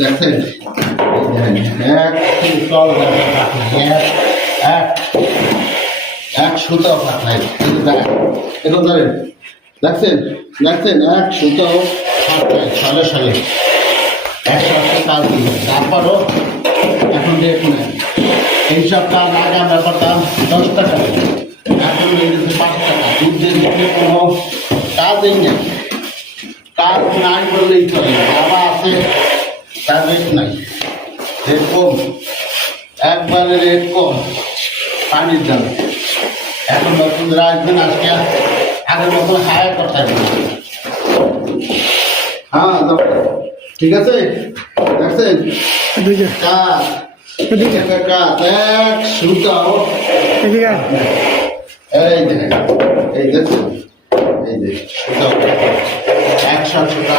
দেখছেন এক সুতাও ফাঁক নাই এখন ধরেন দেখছেন দেখছেন এক সুতাও ফাঁক নাই সালে সালে 1 সপ্তাহ কাজ দিল তারপরও এখন রেট নেই। এই সপ্তাহ আগে আমরা করতাম 10 টাকা, এখন লেগেছে 5 টাকা। দুধের দিকে কোনো কাজই নেই, কাজ নাই বললেই চলে। বাবা আছে তার রেট নাই, রেট কম, একবারে রেট কম পানির দাম। এখন নতুন আসবেন আজকে আগের মতো হায়ার কথা হ্যাঁ ঠিক আছে। দেখছেন কাজ কাজ এক সুতাও এই দেখেন এই দেখছেন এই যে সুতাও 100 সুতা।